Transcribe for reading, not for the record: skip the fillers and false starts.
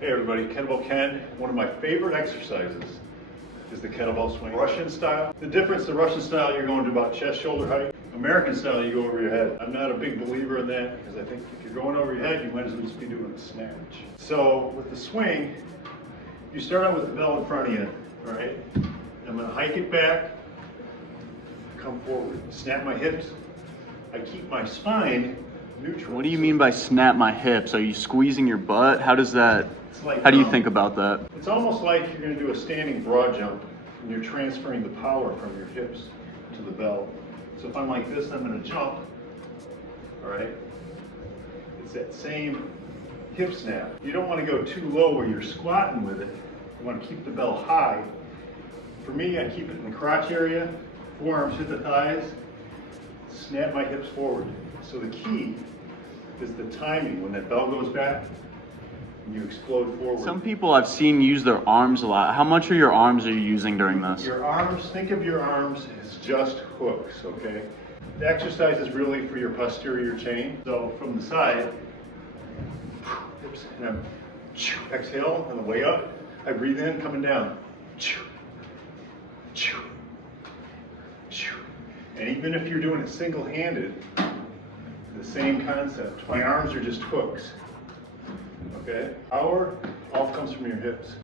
Hey everybody, Kettlebell Ken. One of my favorite exercises is the kettlebell swing. Russian style. The difference, the Russian style, you're going to about chest, shoulder height. American style, you go over your head. I'm not a big believer in that because I think if you're going over your head, you might as well just be doing a snatch. So with the swing, you start out with the bell in front of you, all right? I'm gonna hike it back, come forward, snap my hips. I keep my spine neutral. What do you mean by snap my hips? Are you squeezing your butt? How does that, Like, how do you think about that? It's almost like you're going to do a standing broad jump and you're transferring the power from your hips to the bell. So if I'm like this, I'm going to jump, all right? It's that same hip snap. You don't want to go too low where you're squatting with it. You want to keep the bell high. For me, I keep it in the crotch area, forearms hit the thighs, snap my hips forward. So the key is the timing. When that bell goes back, you explode forward. Some people I've seen use their arms a lot. How much of your arms are you using during this? Your arms, think of your arms as just hooks, okay? The exercise is really for your posterior chain. So from the side, and I'm exhale on the way up. I breathe in, coming down. And even if you're doing it single-handed, the same concept. My arms are just hooks. Okay? Power all comes from your hips.